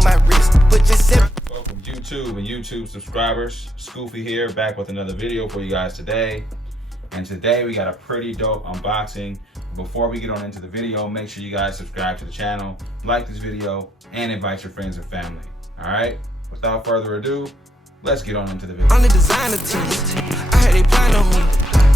on my wrist. Put your sip. Welcome YouTube and YouTube subscribers. Scoofy here, back with another video for you guys today. And today we got a pretty dope unboxing. Before we get on into the video, make sure you guys subscribe to the channel, like this video, and invite your friends and family. All right, without further ado, let's get on into the video. On the designer tees, I heard they plan on me.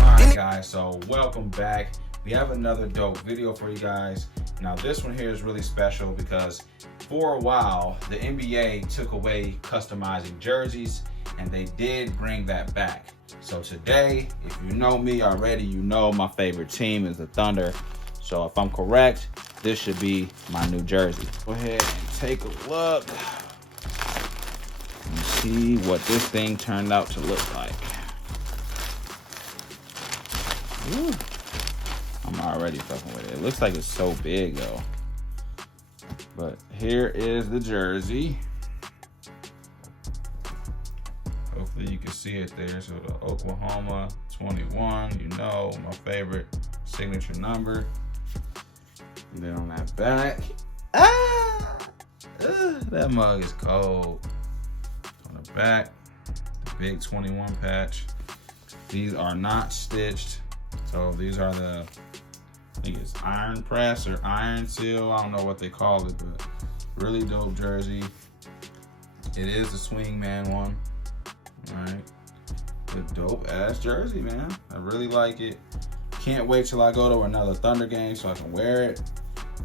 All right guys, so welcome back. We have another dope video for you guys. Now this one here is really special because for a while, the NBA took away customizing jerseys and they did bring that back. So today, if you know me already, you know my favorite team is the Thunder. So if I'm correct, this should be my new jersey. Go ahead and take a look and see what this thing turned out to look like. Ooh. I'm already fucking with it. It looks like it's so big though. But here is the jersey. Hopefully you can see it there. So the Oklahoma 21, you know, my favorite signature number. And then on that back, that mug is cold. On the back, the big 21 patch. These are not stitched. So these are the, I think it's iron press or iron seal. I don't know what they call it, but really dope jersey. It is the Swingman one. All right, the dope ass jersey, man. I really like it. Can't wait till I go to another Thunder game so I can wear it.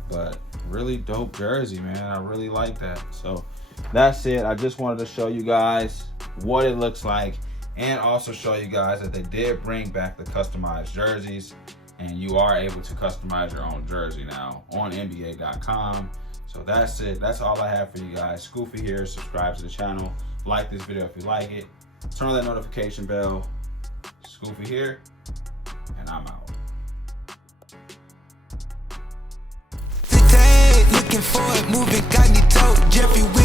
But really dope jersey, man. I really like that. So that's it. I just wanted to show you guys what it looks like and also show you guys that they did bring back the customized jerseys and you are able to customize your own jersey now on NBA.com. So that's it. That's all I have for you guys. Scoofy here. Subscribe to the channel. Like this video if you like it. Turn on that notification bell. Scoofy here, and I'm out. Today, looking for it, moving, got me told Jeffrey with